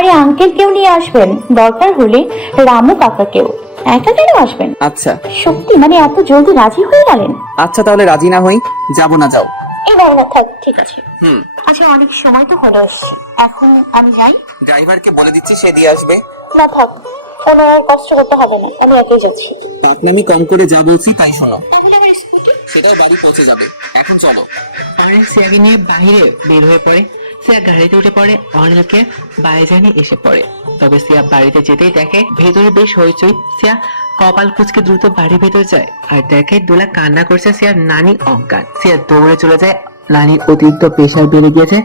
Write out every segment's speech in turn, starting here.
আরে আঙ্কেল কেউ নিয়ে আসবেন, দরকার হলে রামু কাকাকেও। একা কেন আসবেন? আচ্ছা সত্যি মানে এত জলদি রাজি হয়ে গেলেন? আচ্ছা, তাহলে রাজি না হই যাব না, যাও। এবার না থাক, ঠিক আছে। হুম। আচ্ছা অনেক সময় তো হলো এসছে, এখন আমি যাই। ড্রাইভারকে বলে দিচ্ছি, সে দিয়ে আসবে। না থাক, কোনো আর কষ্ট করতে হবে না, আমি একাই যাচ্ছি। পাকনামি কম করে যা বলছি তাই শোনো। তাহলে আমার স্কুটি? সেটাও বাড়ি পৌঁছে যাবে, এখন চলো। অনিল সিয়াকে নিয়ে বাইরে বের হয়ে পড়ে। সিয়া গাড়িতে উঠে পড়ে, অনিলকে বাইরে এসে পড়ে। তবে সিয়া বাড়িতে যেতেই দেখে ভেতরে বেশ হইচই। সিয়া কপাল কুঁচকে দ্রুত বাড়ির ভেতর যায় আর দেখে দোলা কান্না করছে সিয়ার নানি অজ্ঞান। সিয়া দৌড়ে চলে যায়। নানির অতিরিক্ত প্রেশার বেড়ে গিয়েছে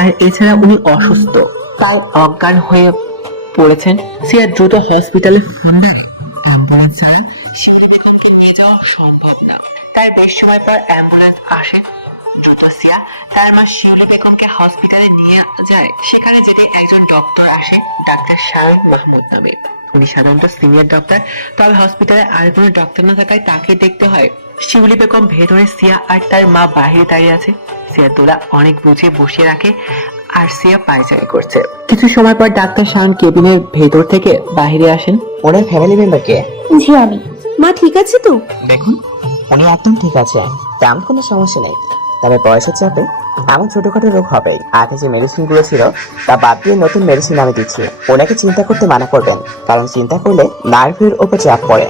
আর এছাড়া উনি অসুস্থ, তাই অজ্ঞান হয়ে পড়েছেন। সিয়া দ্রুত হসপিটালে ফোন দেয়। অ্যাম্বুলেন্স ছাড়া শিউলি বেগমকে নিয়ে যাওয়া সম্ভব না। তার বেশ সময় পর অ্যাম্বুলেন্স আসে। দ্রুত সিয়া তার মা শিউলি বেগমকে হসপিটালে নিয়ে যায়। সেখানে যেতে একজন ডক্টর আসে, ডাক্তার শাহিদ মাহমুদ নামে। উনি সাধারণত সিনিয়র ডক্টর, তবে হসপিটালে আর কোনো ডক্টর না থাকায় তাকে দেখতে হয়। শিউলি বেগম ভেতরে, সিয়া আর তার মা বাইরে দাঁড়িয়ে আছে। সিয়া দোলা অনেক বুঝিয়ে বসিয়ে রাখে আর সিয়া পায়চারি করছে। কিছু সময় পর ডাক্তার শাহান কেবিনের ভেতর থেকে বাইরে আসেন। ওনার ফ্যামিলি মেম্বার কে? জি আমি। মা ঠিক আছে তো? দেখুন, উনি একদম ঠিক আছে, তেমন কোনো সমস্যা নেই। তবে বয়সের চাপে এমন ছোটখাটো রোগ হবে। আগে যে মেডিসিন গুলো ছিল তা বাদ দিয়ে নতুন মেডিসিন আমি দিচ্ছি। ওনাকে চিন্তা করতে মানা করবেন, কারণ চিন্তা করলে নার্ভের উপর চাপ পড়ে,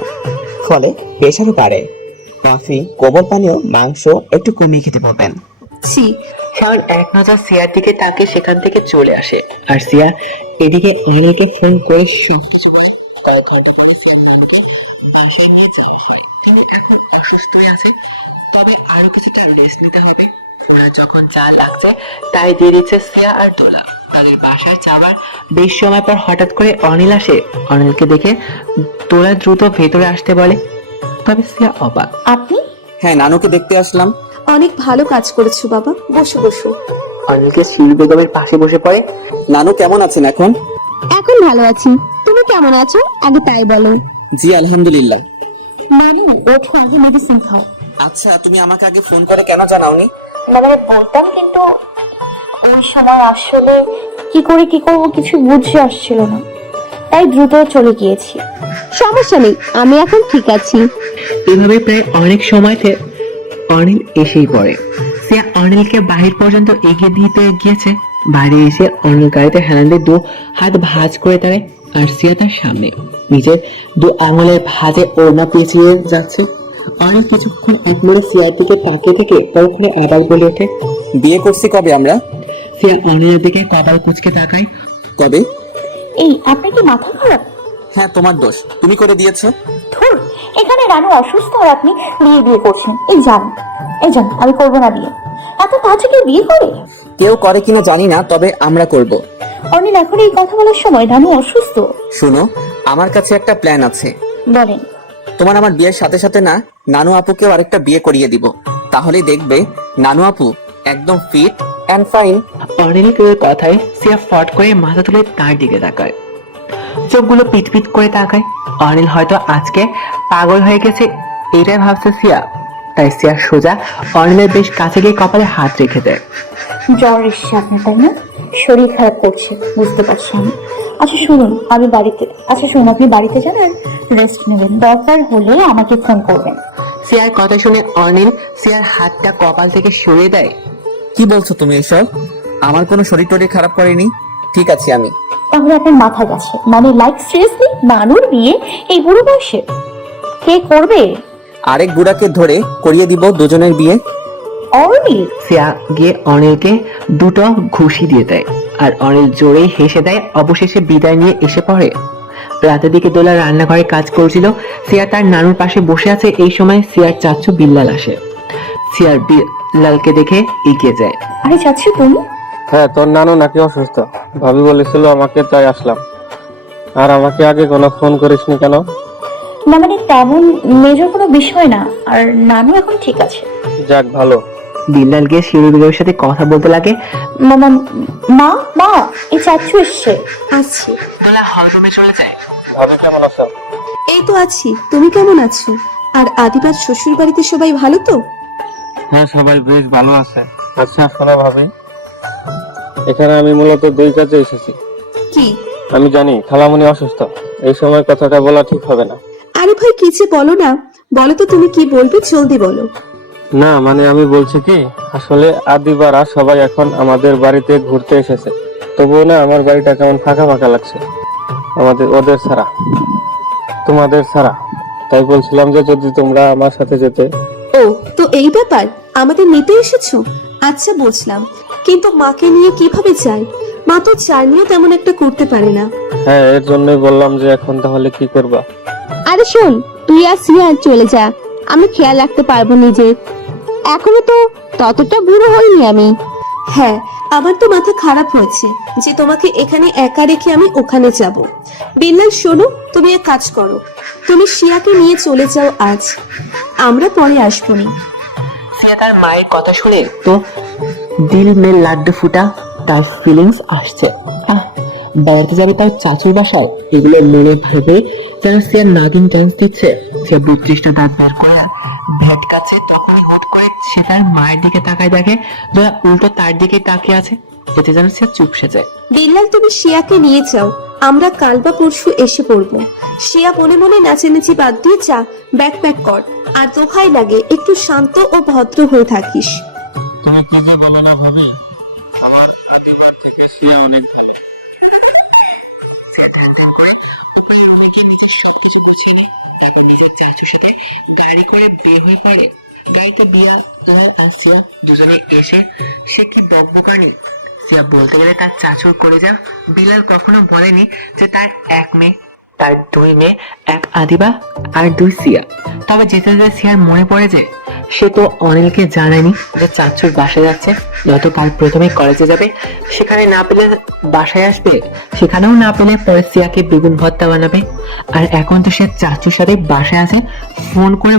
ফলে প্রেশারও বাড়ে। কফি, কোমল পানীয়, মাংস একটু কমিয়ে খেতে পারবেন। ছি, শাওন এক নজর সিয়ার দিকে তাকে সেখান থেকে চলে আসে আর সিয়া এদিকে অনিলকে ফোন করে সবকিছু বলে। কয়েক ঘন্টা পরে সিয়ার মামাকে বাসায় নিয়ে যাওয়া হয়। তিনি এখন অসুস্থই আছে, তবে আরো কিছুটা রেস্ট নিতে হবে। ওরা যখন যা লাগছে তাই দিয়ে দিচ্ছে সিয়া আর দোলা। তাদের বাসায় যাওয়ার বেশ সময় পর হঠাৎ করে অনিল আসে। অনিলকে দেখে দোলা দ্রুত ভেতরে আসতে বলে, তবে সিয়া অবাক। আপনি? হ্যাঁ, নানুকে দেখতে আসলাম। অনেক ভালো কাজ করেছো বাবা, বসো বসো। অনিলকে শিউলি বেগমের পাশে বসে পড়ে। নানু কেমন আছেন এখন? এখন ভালো আছি, তুমি কেমন আছো আগে তাই বলো। জি আলহামদুলিল্লাহ। নানি ওঠো, আগে মেডিসিন খাও। আচ্ছা, তুমি আমাকে আগে ফোন করে কেন জানাওনি? না মানে বলতাম, কিন্তু ওই সময় আসলে কি করবো কিছু বুঝে আসছিল না, তাই দ্রুত চলে গিয়েছি। সমস্যা নেই, আমি এখন ঠিক আছি। এভাবে প্রায় অনেক সময়তে অনিল এসেই পড়ে। সে অনিলকে বাহির পর্যন্ত এগিয়ে দিতে গিয়েছে। বাইরে এসে অনিল গাড়িতে হ্যান্ডেলে দু হাত ভাঁজ করে দাঁড়ায় আর সিয়া তার সামনে নিজের দু আঙুলের ভাঁজে ওড়না পেঁচিয়ে যাচ্ছে। অনিল কিছুক্ষণ একমনে সিয়ার দিকে তাকিয়ে থেকে পরক্ষণে আবার বলে ওঠে, বিয়ে করছি কবে আমরা? সিয়া অনিলের দিকে কপাল কুঁচকে তাকায়। কবে? এই আপনার কি মাথা খারাপ? হ্যাঁ, তোমার দোষ, তুমি করে দিয়েছো। ধুর, এখানে রানু অসুস্থ আর আপনি বিয়ে করছেন। এই যান, আমি করবো না বিয়ে। এত তাড়াতাড়ি বিয়ে করে? কেউ করে কিনা জানি না, তবে আমরা করব। অনিল এখন এই কথা বলার সময়? রানু অসুস্থ। শোনো, আমার কাছে একটা প্ল্যান আছে। বলেন। তোমার আমার বিয়ের সাথে সাথে না, নানু আপুকেও আরেকটা বিয়ে করিয়ে দিব। তাহলেই দেখবে নানু আপু একদম ফিট অ্যান্ড ফাইন। অনিলের কথায় সিয়া ফট করে মাথা তুলে তার দিকে তাকায়, চোখগুলো পিটপিট করে তাকায়। অনিল হয়তো আজকে পাগল হয়ে গেছে এটাই ভাবছে সিয়া। তাই সিয়া সোজা অনিলের বেশ কাছে গিয়ে কপালে হাত রেখে দেয়। জ্বর এসছে আপনার, তাই না? শরীর খারাপ করছে, বুঝতে পারছি আমি। আচ্ছা শুনুন, আপনি বাড়িতে যান আর রেস্ট নেবেন, দরকার হলে আমাকে ফোন করবেন। সিয়ার কথা শুনে অনিল সিয়ার হাতটা কপাল থেকে সরিয়ে দেয়। কি বলছো তুমি এসব? আমার কোনো শরীর টরীর খারাপ করেনি, ঠিক আছে আমি। তাহলে আপনার মাথা গেছে, মানে লাইক সিরিয়াসলি নানুর বিয়ে এই বুড়ো বয়সে কে করবে? আরেক বুড়াকে ধরে করিয়ে দিব দুজনের বিয়ে। অনিল। সিয়া গিয়ে অনিলকে দুটো ঘুষি দিয়ে দেয় আর অনিল জোরেই হেসে দেয়। অবশেষে বিদায় নিয়ে এসে পড়ে। রাতের দিকে দোলা রান্নাঘরে কাজ করছিল। সিয়া তার নানুর পাশে বসে আছে। এই সময় সিয়ার চাচু বিল্লাল আসে। সিয়ার বিল্লালকে দেখে এগিয়ে যায়। আরে চাচ্ছি তুমি? হ্যাঁ, তোর নানু নাকি অসুস্থ, ভাবি বলেছিল আমাকে, তাই আসলাম। আর আমাকে আগে কোনো ফোন করিসনি কেন? না মানে তেমন মেজর কোনো বিষয় না, আর নানু এখন ঠিক আছে। যাক ভালো। বিল্লাল গিয়ে শিউলি বেগমের সাথে কথা বলতে লাগে। মামা, মা মা এই চাচ্ছু এসছে। আসছি। দোলা হলরুমে চলে যায়। ভাবি কেমন আছো? এই তো আছি, তুমি কেমন আছো? আর আদিবার শ্বশুর বাড়িতে সবাই ভালো তো? হ্যাঁ, সবাই বেশ ভালো আছে। আচ্ছা শোনো ভাবি, এখানে আমি মূলত দুই কাজে এসেছি। কি? আমি জানি খালামণি অসুস্থ, এই সময় কথাটা বলা ঠিক হবে না। আরে ভাই কি যে বলো না, বলো তো তুমি কি বলবে, জলদি বলো। না মানে আমি বলছি কি, আসলে আদিবারা সবাই এখন আমাদের বাড়িতে ঘুরতে এসেছে, তবুও না আমার বাড়িটা কেমন ফাঁকা ফাঁকা লাগছে, ওদের ছাড়া, তোমাদের ছাড়া। তাই বলছিলাম যে যদি তোমরা আমার সাথে যেতে। ও তো এই ব্যাপার, আমাদের নিতে এসেছো? আচ্ছা বুঝলাম, কিন্তু মাকে নিয়ে কিভাবে যাই? মা তো জার্নিও তেমন একটা করতে পারে না। হ্যাঁ, এর জন্যই বললাম যে এখন তাহলে কি করবা। আরে শোন, তুই আর সিয়া চলে যা, আমি খেয়াল রাখতে পারবো নিজে, এখনো তো ততটা বুড়ো হইনি আমি। হ্যাঁ, আমার তো মাথা খারাপ হয়েছে যে তোমাকে এখানে একা রেখে আমি ওখানে যাব। বিল্লাল শোনো, তুমি এক কাজ করো, তুমি শিয়াকে নিয়ে চলে যাও আজ, আমরা পরে আসবনি। সিয়া তার মায়ের কথা শুনে তো দিল মে লাড্ডু ফুটা, তার ফিলিংস আসছে। বেড়াতে যাবে তার চাচুর বাসায়, এগুলো মনে ভেবে যেন সিয়া নাগিন ডান্স দিচ্ছে। সে 32টা দাঁত বের করে ভেটকাচ্ছে, তখনই হুট করে সে তার মায়ের দিকে তাকায়, দেখে যারা উল্টো তার দিকে তাকিয়ে আছে। এতে যেন সে চুপসে যায়। বিল্লাল তুমি শিয়াকে নিয়ে যাও, আমরা কাল বা পরশু এসে পড়বো। শিয়া মনে মনে নাচানাচি বাদ দিয়ে চা ব্যাগ প্যাক কর, আর দোহাই লাগে একটু শান্ত ও ভদ্র হয়ে থাকিস। তুমি কি যে বলো না ভাবি, আমার আদিবার থেকে শিয়া অনেক ভালো। নিজের সবকিছু গুছিয়ে নেয়, তারপর নিজের চাচুর সাথে গাড়ি করে বের হয়ে পড়ে। গাড়িতে বিয়া, লাল আর সিয়া দুজনে এসে সে কি বকবকানি। সিয়া বলতে গেলে তার চাচুর কলেজা। বিলাল কখনো বলেনি যে তার এক মেয়ে, তার 2 মেয়ে, 1 আদিবা আর 2 সিয়া। তবে যেতে যেতে সিয়ার মনে পড়ে যে সে তো অনিলকে জানায়নি যে চাচুর বাসায় যাচ্ছে। গতকাল প্রথমে কলেজে যাবে, সেখানে না পেলে বাসায় আসবে, সেখানেও না পেলে পরে সিয়াকে বেগুন ভর্তা বানাবে। আর এখন তো সে চাচুর সাথে বাসায় আছে, ফোন করে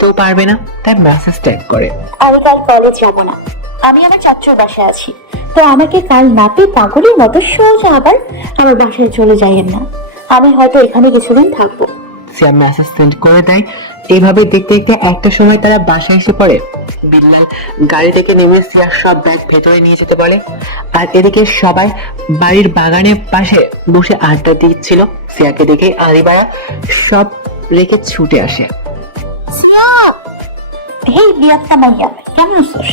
তো পারবে না, তাই মেসেজ ট্যাগ করে। আমি কাল কলেজ যাব না, আমি আমার চাচুর বাসায় আছি, তো আমাকে কাল না পেয়ে পাগলের মতো সোজা আবার আমার বাসায় চলে যাইয়েন না, আমি হয়তো এখানে কিছুদিন থাকবো। সিয়া মেসেজ সেন্ড করে দেয়। এভাবে দেখতে দেখতে একটা সময় তারা বাসায় এসে পড়ে। বিল্লাল গাড়ি থেকে নেমে সিয়ার সব ব্যাগ ভেতরে নিয়ে যেতে বলে, আর এদিকে সবাই বাড়ির বাগানের পাশে বসে আড্ডা দিচ্ছিল। সিয়াকে দেখে আদিবারা সব রেখে ছুটে আসে। হেই বিয়াত্তা মাইয়া, কেমন আছিস?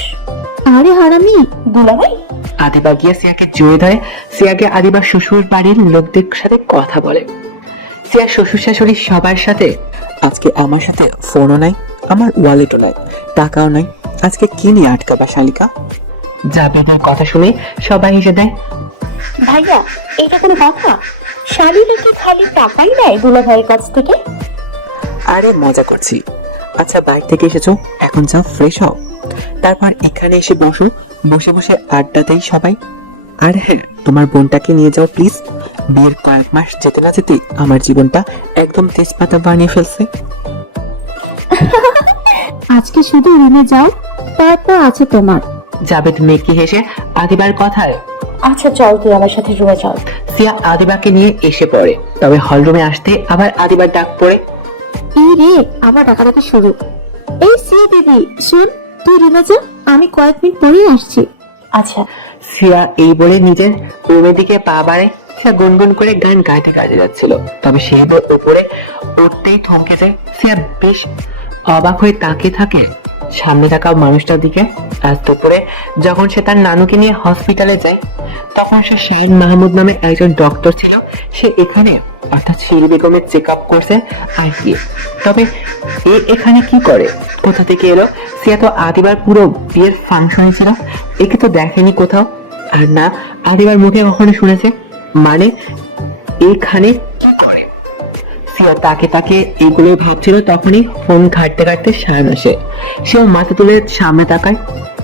আরে হারামি, দুলাভাই। আদিবা গিয়ে সিয়াকে জড়িয়ে ধরে। সিয়াকে আদিবা শ্বশুর বাড়ির লোকদের সাথে কথা বলে। সিয়া শ্বশুর শাশুড়ি সবার সাথে, আজকে আমার সাথে ফোনও নাই, আমার ওয়ালেটও নাই, টাকাও নাই, আজকে কি নিয়ে আটকাবা শালিকা? জাবেদের কথা শুনে সবাই হেসে দেয়। ভাইয়া, এটা কোনো কথা? শালিরা কি খালি টাকাই দেয় দুলাভাইয়ের কাছ থেকে? আরে মজা করছি। আচ্ছা বাইরে থেকে এসেছো, এখন যাও ফ্রেশ হও, তারপর এখানে এসে বসো, বসে বসে আড্ডা দেই সবাই। আর হ্যাঁ, তোমার বোনটাকে নিয়ে যাও প্লিজ, বিয়ের কয়েক মাস যেতে না যেতে আমার জীবনটা একদম তেজপাতা বানিয়ে ফেলছে। আজকে শুধু রুমে যাও, তারপর আছে তোমার। জাবেদ মেকি হেসে আদিবার কথায়। আচ্ছা চল, তুই আমার সাথে রুমে চল। সিয়া আদিবাকে নিয়ে এসে পড়ে, তবে হল রুমে আসতে আবার আদিবার ডাক পড়ে। এই রে, আবার ডাকাডাকি শুরু। এই সিয়া দিদি শুন, তুই রুমে যা, আমি কয়েক মিনিট পরেই আসছি। আচ্ছা। সিয়া এই বলে নিজের রুমের দিকে পা বাড়ায়। সিয়া গুনগুন করে গান গাইতে গাইতে যাচ্ছিল, তবে সে উপরে উঠতেই থমকে যায়। সিয়া বেশ অবাক হয়ে তাকিয়ে থাকে সামনে থাকা মানুষটার দিকে। আজ দুপুরে যখন সে তার নানুকে নিয়ে হসপিটালে যায়, তখন সে শাহিন মাহমুদ নামে একজন ডক্টর ছিল। সে এখানে অর্থাৎ শিল বেগমের চেক আপ করছে আর কি। তবে এখানে কি করে, কোথা থেকে এলো? সিয়া তো আদিবার পুরো বিয়ের ফাংশনে ছিল, একে তো দেখেনি কোথাও, আর না আদিবার মুখে কখনো শুনেছে। মানে এখানে কি করে? সিয়া তাকে তাকে এইগুলোই ভাবছিল, তখনই ফোন ঘাটতে ঘাটতে শায়ন আসে। সেও মাথা তুলে সামনে তাকায়,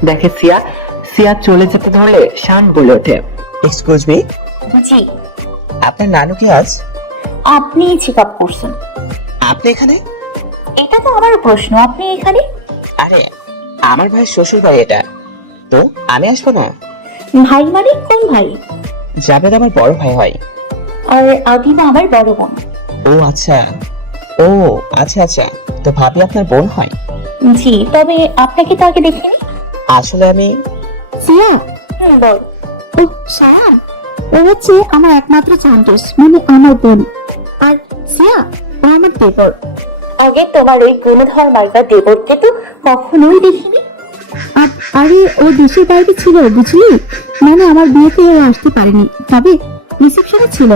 দেখে সিয়া চলে যেতে ধরলে শায়ন বলে ওঠে, এক্সকিউজ মি, জি। আপনার নানু কি আজ? আপনি চেক আপ করছেন? আপনি এখানে? এটা তো আমার প্রশ্ন, আপনি এখানে? আরে আমার ভাই শ্বশুর বাড়ি এটা, তো আমি আসবো না? ভাই মানে কোন ভাই? জাবেদ আমার বড় ভাই হয়। আর আদিবা আমার বড় বোন। ও আচ্ছা, ও আচ্ছা আচ্ছা, তো ভাবি আপনার বোন হয়? জি, তবে আপনাকে তো আগে দেখিনি। আসলে আমি সিয়া, বল। ও সায়া, ও হচ্ছে আমার একমাত্র চান্টেস, মানে আমার বোন। আর সিয়া, ও আমার দেবর। আগে তোমার ওই গুণধর মার্কা দেবরকে তো কখনোই দেখিনি। আরে ও দেশের বাইরে ছিল, বুঝলি? মানে আমার বিয়েতে ও আসতে পারেনি, তবে রিসেপশনে ছিল।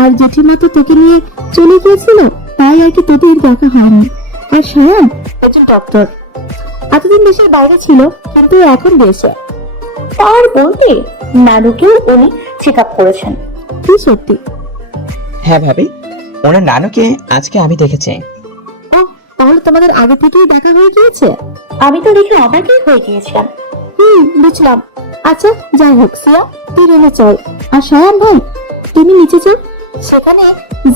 আর জেঠিমা তো তোকে নিয়ে চলে গিয়েছিল, তাই আর কি তোদের দেখা হয়নি। আর সায়ান একজন ডক্টর, এতদিন দেশের বাইরে ছিল কিন্তু এখন দেশে। তার বলতে নানুকেও উনি চেক আপ করেছেন। কি সত্যি? হ্যাঁ ভাবি, ওনার নানুকে আজকে আমি দেখেছি। তাহলে তোমাদের আগে থেকেই দেখা হয়ে গিয়েছে? আমি তো দেখে অবাকই হয়ে গিয়েছিলাম। বুঝলাম। আচ্ছা যাই হোক, সিয়া তুই রুমে চল, আর সায়ান ভাই তুমি নিচে চল, সেখানে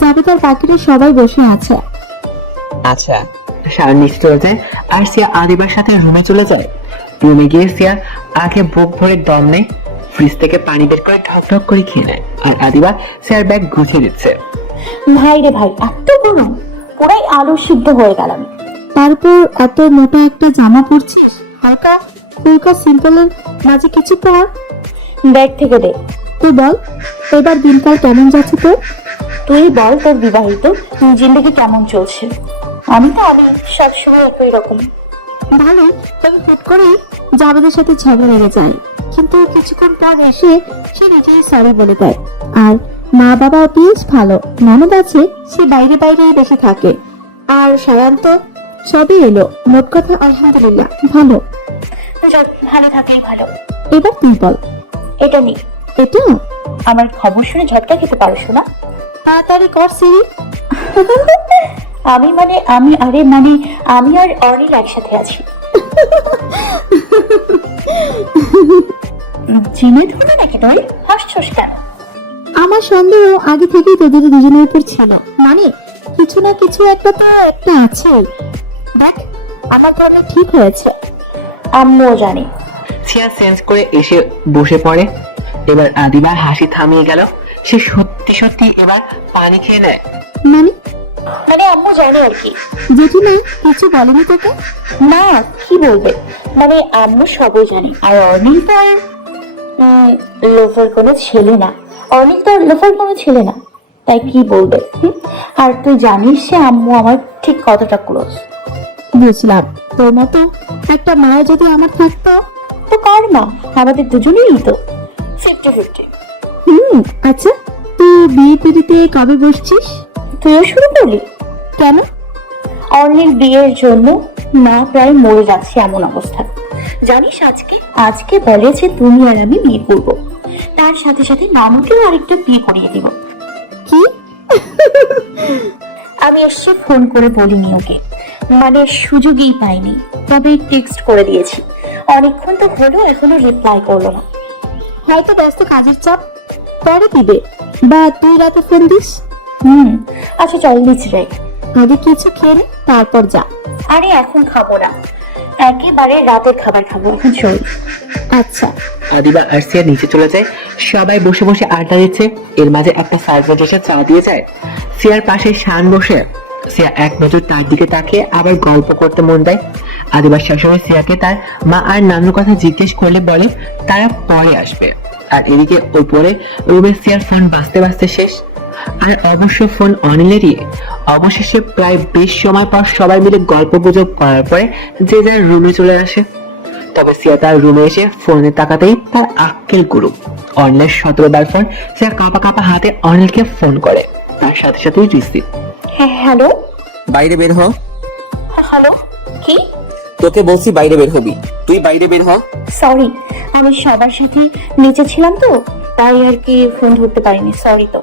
জাবেদার বাকিরা সবাই বসে আছে। আচ্ছা। সায়ন নিচে চলে যায় আর সিয়া আদিবার সাথে রুমে চলে যায়। রুমে গিয়ে সিয়া আগে বুক ভরে দম নেয়, ফ্রিজ থেকে পানি বের করে ঢক ঢক করে খেয়ে নেয়। আর আদিবা সিয়ার ব্যাগ গুছিয়ে দিচ্ছে। ভাই রে ভাই, এত গরম, পুরাই আলু সিদ্ধ হয়ে গেলাম। তারপর এত মোটা একটা জামা পরছিস, হালকা ফুলকা সিম্পলের মাঝে কিছু পর। ব্যাগ থেকে দে। তুই বল, এবার দিনকাল কেমন যাচ্ছে তোর? তুই বল, তোর বিবাহিত জিন্দগি কেমন চলছে? আমি তো সবসময় একই রকম। ভালো, তবে হুট করে জাবেদের সাথে ঝগড়া লেগে যায়, কিন্তু কিছুক্ষণ পর এসে সে নিজেই সরি বলে দেয়। আর মা বাবা বেশ ভালো, ননদ আছে, সে বাইরে বাইরেই বেশি থাকে। আর সায়ান তো সবই এলো, মোট কথা আলহামদুলিল্লাহ ভালো। ভালো থাকলেই ভালো। এবার তুই বল, এটা নি এটা আমার খবর শুনে ঝটকা খেতে পারছো না? তাড়াতাড়ি কর সিরি। আমি আর অনিল একসাথে আছি। চিনে ধরে নাকি তুই হাসছস কেন? আমার সন্দেহ আগে থেকেই তোদের দুজনের উপর ছিল, মানে কিছু না কিছু একটা আছে। দেখ আমার তো ঠিক হয়েছে, আম্মুও জানি। সিয়া সেন্স করে এসে বসে পড়ে। এবার আদিবার হাসি থামিয়ে গেল। সে সত্যি সত্যি এবার পানি খেয়ে নেয়। মানে আম্মু জানে আর কি। জেঠিমা কিছু বলেনি তোকে? না, কি বলবে, মানে আম্মু সবই জানে। আর অনিল তো লোফার কোনো ছেলে না, তাই কি বলবে? আর তুই জানিস সে আম্মু আমার ঠিক কতটা ক্লোজ। বুঝলাম, তোর মতো একটা মায়া যদি আমার থাকতো তো কার মা, আমাদের দুজনেরই তো 50-50। আচ্ছা তুই বিয়ে পিড়িতে কবে বসছিস? তুইও শুরু করলি কেন? অনিল বিয়ের জন্য না প্রায় মরে যাচ্ছে এমন অবস্থা। জানিস আজকে বলে যে তুমি আর আমি বিয়ে করব, তার সাথে সাথে নানুকেও আরেকটা বিয়ে করিয়ে দিব। কি? আমি এসে ফোন করে বলিনি ওকে, মানে সুযোগই পাইনি, তবে টেক্সট করে দিয়েছি। অনেকক্ষণ তো হলো, এখনো রিপ্লাই করলো না। হয়তো ব্যস্ত কাজের চাপ, পরে দিবে, বা তুই রাতে ফোন দিস। আচ্ছা চল নিচে যাই, আগে কিছু খেয়ে নে, তারপর যা। আরে এখন খাবো না, একেবারে রাতের খাবার খাবো, এখন চল। আচ্ছা। আদিবা আর সিয়া নিচে চলে যায়। সবাই বসে বসে আড্ডা দিচ্ছে। এর মাঝে একটা সার্ভেন্ট এসে চা দিয়ে যায়। সিয়ার পাশে শান বসে। সিয়া এক নজর তার দিকে তাকিয়ে আবার গল্প করতে মন দেয়। আদিবার শাশুড়ি সিয়াকে তার মা আর নানুর কথা জিজ্ঞেস করলে বলে তারা পরে আসবে। আর এদিকে উপরে রুমে সিয়ার ফোন বাজতে শেষ। আর অবশ্য ফোন অনিলেরই। অবশেষে প্রায় 20 সময় পর সবাই মিলে গল্প গুজব করার পরে যে যার রুমে চলে আসে। তবে সিয়া তার রুমে এসে ফোনে তাকাতেই তার আক্কেল গুরু। অনিলের 17 বার ফোন। সিয়া কাঁপা হাতে অনিলকে ফোন করে, তার সাথে সাথেই রিসিভ। হ্যাঁ হ্যালো। বাইরে বের হ। হ্যালো, কি? তোকে বলছি বাইরে বের হবি, তুই বাইরে বের হ। সরি, আমি সবার সাথে নিচে ছিলাম তো, তাই আর কি ফোন ধরতে পারিনি, সরি তো।